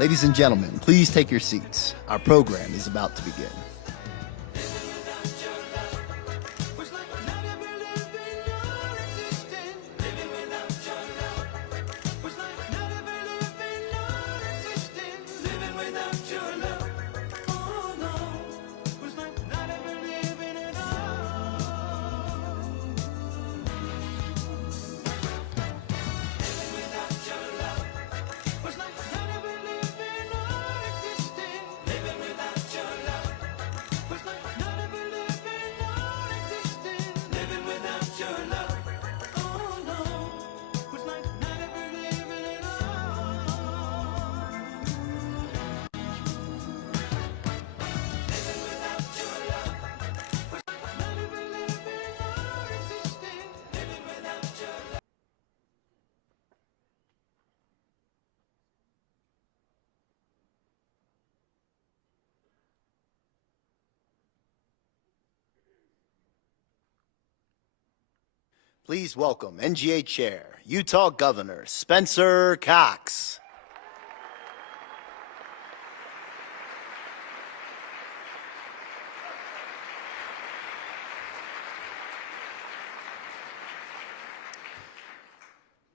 Ladies and gentlemen, please take your seats. Our program is about to begin. Please welcome NGA Chair, Utah Governor Spencer Cox.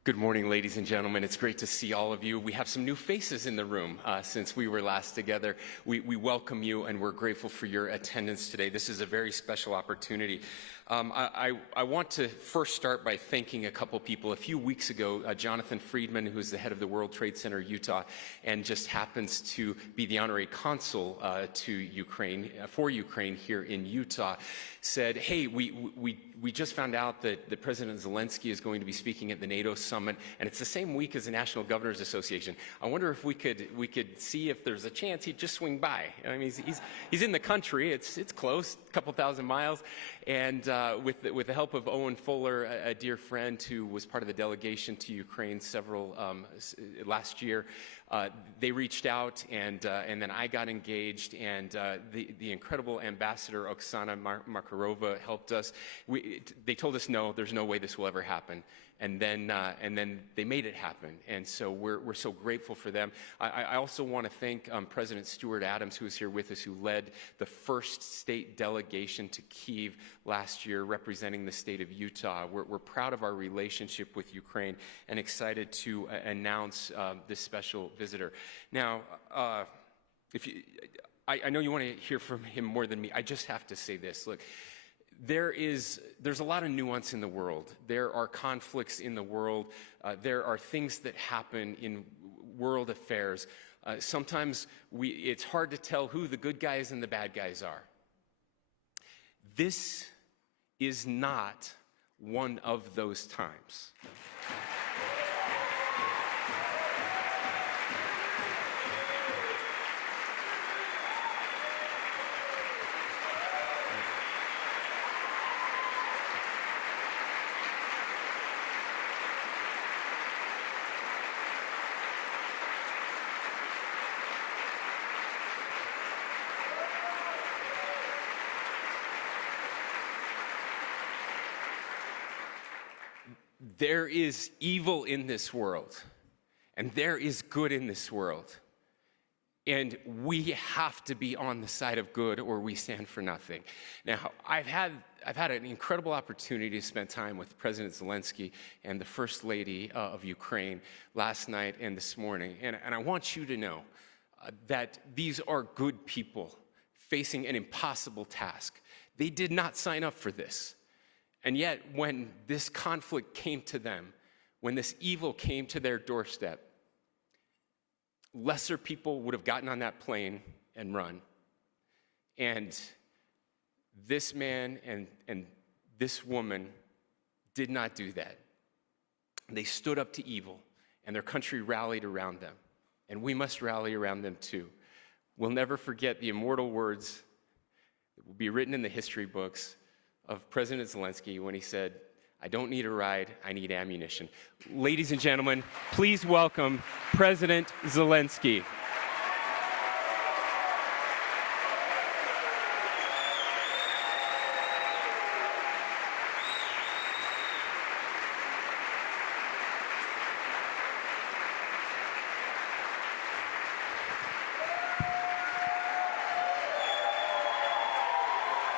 Good morning, ladies and gentlemen. It's great to see all of you. We have some new faces in the room since we were last together. We welcome you, and we're grateful for your attendance today. This is a very special opportunity. I want to first start by thanking a couple people. A few weeks ago, Jonathan Friedman, who's the head of the World Trade Center Utah, and just happens to be the honorary consul to Ukraine, for Ukraine here in Utah, said, hey, we just found out that President Zelenskyy is going to be speaking at the NATO summit, and it's the same week as the National Governors Association. I wonder if we could see if there's a chance he'd just swing by. I mean, he's in the country. It's close, a couple thousand miles, and with the help of Owen Fuller, a dear friend who was part of the delegation to Ukraine last year, they reached out, and then I got engaged, and the incredible ambassador Oksana Makarova helped us. They told us, no, there's no way this will ever happen. And then they made it happen, and so we're so grateful for them. I also want to thank President Stuart Adams, who is here with us, who led the first state delegation to Kyiv last year, representing the state of Utah. We're proud of our relationship with Ukraine and excited to announce this special visitor. Now, I know you want to hear from him more than me. I just have to say this. Look. There's a lot of nuance in the world. There are conflicts in the world. There are things that happen in world affairs. Sometimes it's hard to tell who the good guys and the bad guys are. This is not one of those times. There is evil in this world, and there is good in this world. And we have to be on the side of good, or we stand for nothing. Now, I've had an incredible opportunity to spend time with President Zelenskyy and the First Lady of Ukraine last night and this morning. And I want you to know that these are good people facing an impossible task. They did not sign up for this. And yet, when this conflict came to them, when this evil came to their doorstep, lesser people would have gotten on that plane and run. And this man and this woman did not do that. They stood up to evil, and their country rallied around them. And we must rally around them too. We'll never forget the immortal words that will be written in the history books of President Zelenskyy when he said, "I don't need a ride, I need ammunition." Ladies and gentlemen, please welcome President Zelenskyy.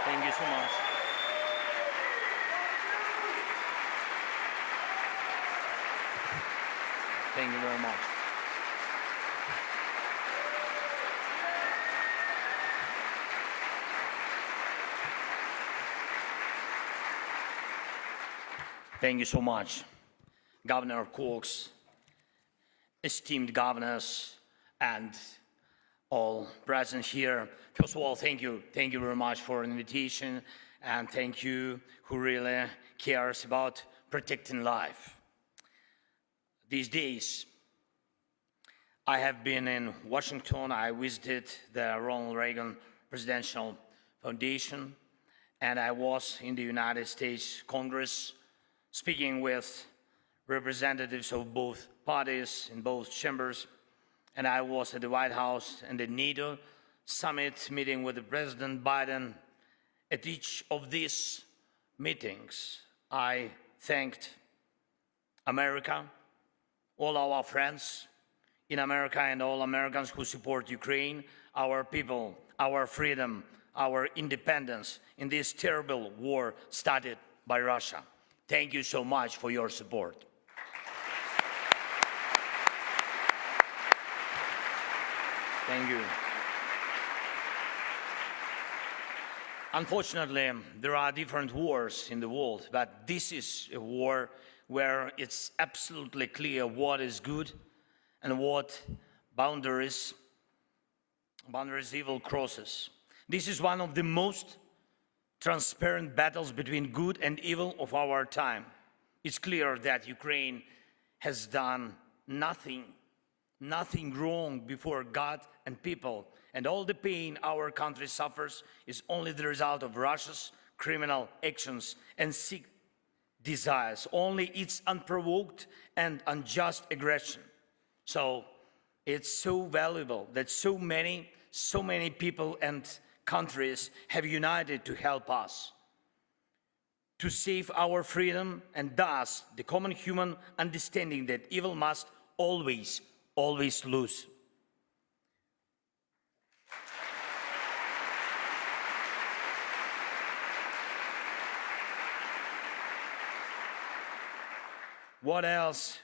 Thank you so much. Thank you very much. Thank you so much, Governor Cox, esteemed governors, and all present here. First of all, thank you very much for the invitation, and thank you who really cares about protecting life. These days, I have been in Washington. I visited the Ronald Reagan Presidential Foundation, and I was in the United States Congress speaking with representatives of both parties in both chambers, and I was at the White House and the NATO summit meeting with the President Biden. At each of these meetings, I thanked America, all our friends in America and all Americans who support Ukraine, our people, our freedom, our independence in this terrible war started by Russia. Thank you so much for your support. Thank you. Unfortunately, there are different wars in the world, but this is a war where it's absolutely clear what is good and what boundaries evil crosses. This is one of the most transparent battles between good and evil of our time. It's clear that Ukraine has done nothing wrong before God and people, and all the pain our country suffers is only the result of Russia's criminal actions and sick desires, only its unprovoked and unjust aggression. So it's so valuable that so many people and countries have united to help us to save our freedom, and thus the common human understanding that evil must always lose. What else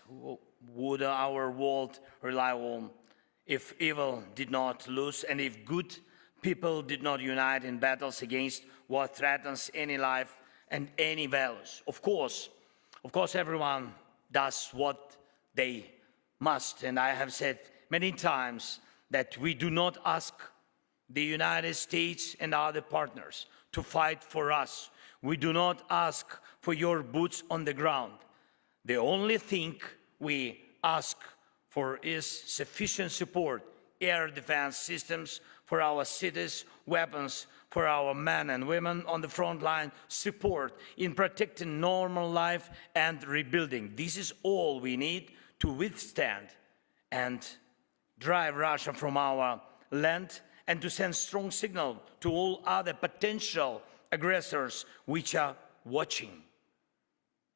would our world rely on if evil did not lose and if good people did not unite in battles against what threatens any life and any values? Of course, everyone does what they must, and I have said many times that we do not ask the United States and other partners to fight for us. We do not ask for your boots on the ground. The only thing we ask for is sufficient support, air defense systems for our cities, weapons for our men and women on the front line, support in protecting normal life and rebuilding. This is all we need to withstand and drive Russia from our land, and to send strong signal to all other potential aggressors which are watching.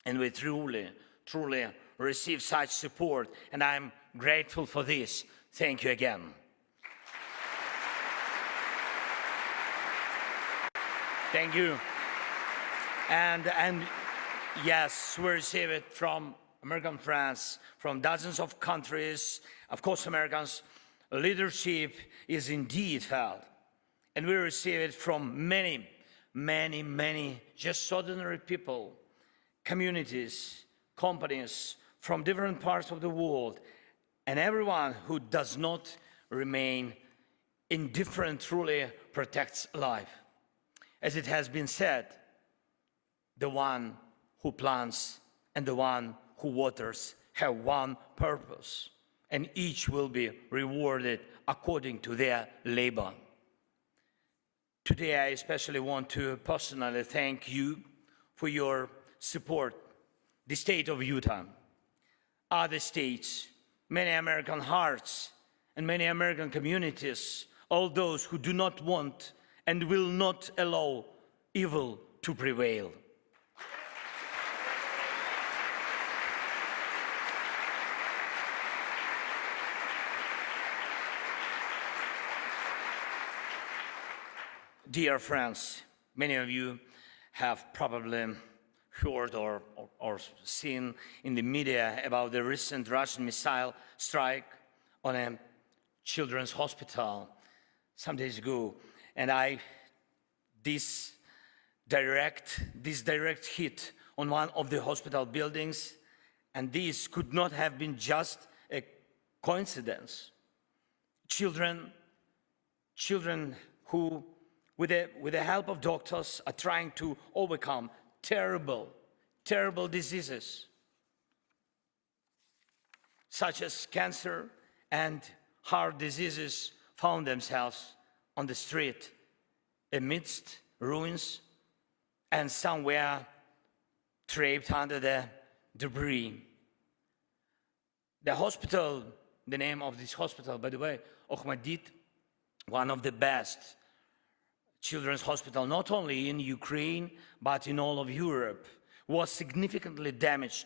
And we truly receive such support, and I'm grateful for this. Thank you again. Thank you. And yes, we receive it from American friends, from dozens of countries. Of course, Americans' leadership is indeed felt. And we receive it from many just ordinary people, communities, companies from different parts of the world, and everyone who does not remain indifferent truly protects life. As it has been said, the one who plants and the one who waters have one purpose, and each will be rewarded according to their labor. Today, I especially want to personally thank you for your support, the state of Utah, other states, many American hearts, and many American communities, all those who do not want and will not allow evil to prevail. Dear friends, Many of you have probably heard or seen in the media about the recent Russian missile strike on a children's hospital some days ago. And this direct hit on one of the hospital buildings, and this could not have been just a coincidence. Children who, with the help of doctors, are trying to overcome terrible diseases, such as cancer and heart diseases, found themselves on the street amidst ruins, and some were trapped under the debris. The hospital, the name of this hospital, by the way, Ochmadit, one of the best children's hospital, not only in Ukraine, but in all of Europe, was significantly damaged.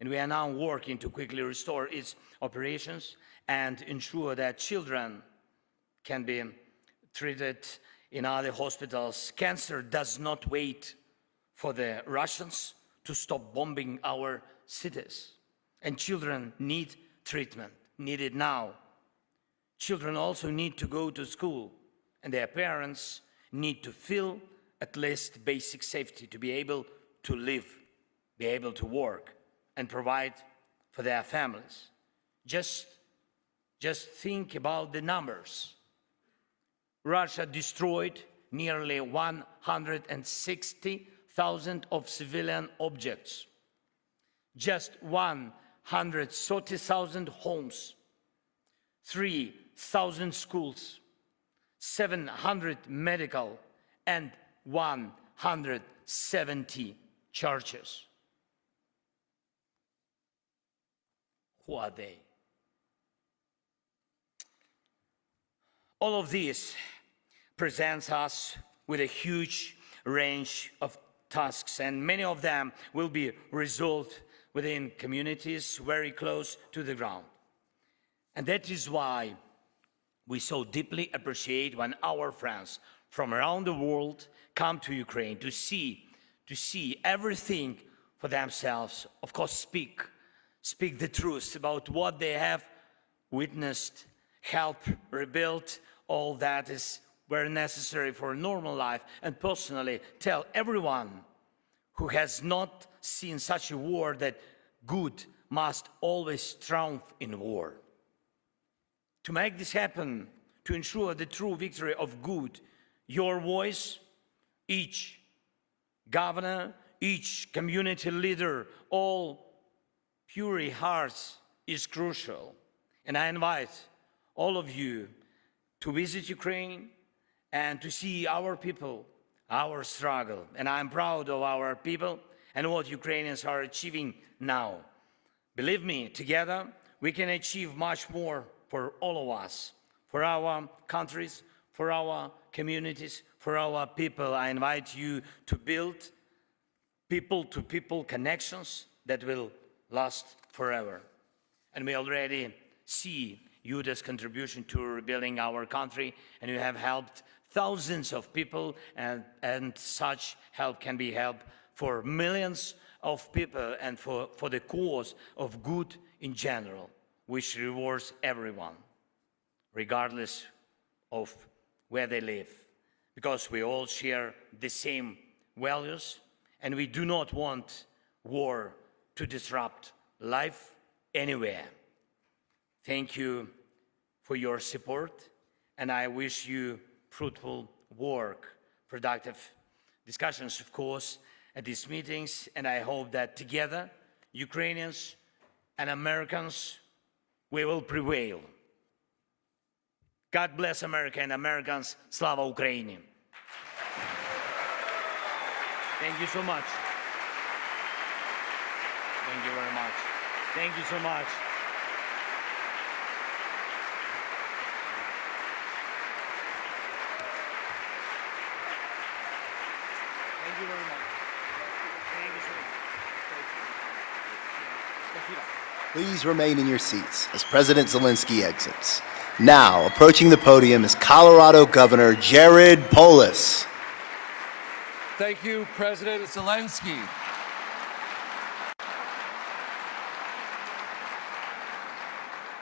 And we are now working to quickly restore its operations and ensure that children can be treated in other hospitals. Cancer does not wait for the Russians to stop bombing our cities. And children need treatment, need it now. Children also need to go to school, and their parents need to feel at least basic safety to be able to live, be able to work, and provide for their families. Just think about the numbers. Russia destroyed nearly 160,000 of civilian objects, just 130,000 homes, 3,000 schools, 700 medical, and 170 churches. Who are they? All of this presents us with a huge range of tasks, and many of them will be resolved within communities very close to the ground. And that is why we so deeply appreciate when our friends from around the world come to Ukraine to see everything for themselves. Of course, speak the truth about what they have witnessed, help rebuild all that is very necessary for a normal life, and personally tell everyone who has not seen such a war that good must always triumph in war. To make this happen, to ensure the true victory of good, your voice, each governor, each community leader, all pure hearts is crucial. And I invite all of you to visit Ukraine and to see our people, our struggle. And I'm proud of our people and what Ukrainians are achieving now. Believe me, together we can achieve much more for all of us, for our countries, for our communities, for our people. I invite you to build people-to-people connections that will last forever. And we already see Yuda's contribution to rebuilding our country, and you have helped thousands of people, and such help can be help for millions of people and for the cause of good in general, which rewards everyone, regardless of where they live, because we all share the same values, and we do not want war to disrupt life anywhere. Thank you for your support, and I wish you fruitful work, productive discussions, of course, at these meetings, and I hope that together, Ukrainians and Americans, we will prevail. God bless America and Americans. Slava Ukraini. Thank you so much. Thank you very much. Thank you so much. Thank you very much. Thank you so much. Please remain in your seats as President Zelenskyy exits. Now, approaching the podium is Colorado Governor Jared Polis. Thank you, President Zelenskyy.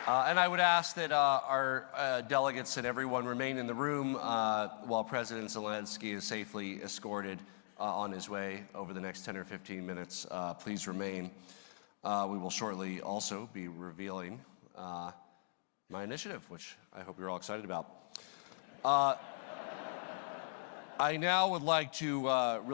And I would ask that our delegates and everyone remain in the room while President Zelenskyy is safely escorted on his way over the next 10 or 15 minutes. Please remain. We will shortly also be revealing my initiative, which I hope you're all excited about. I now would like to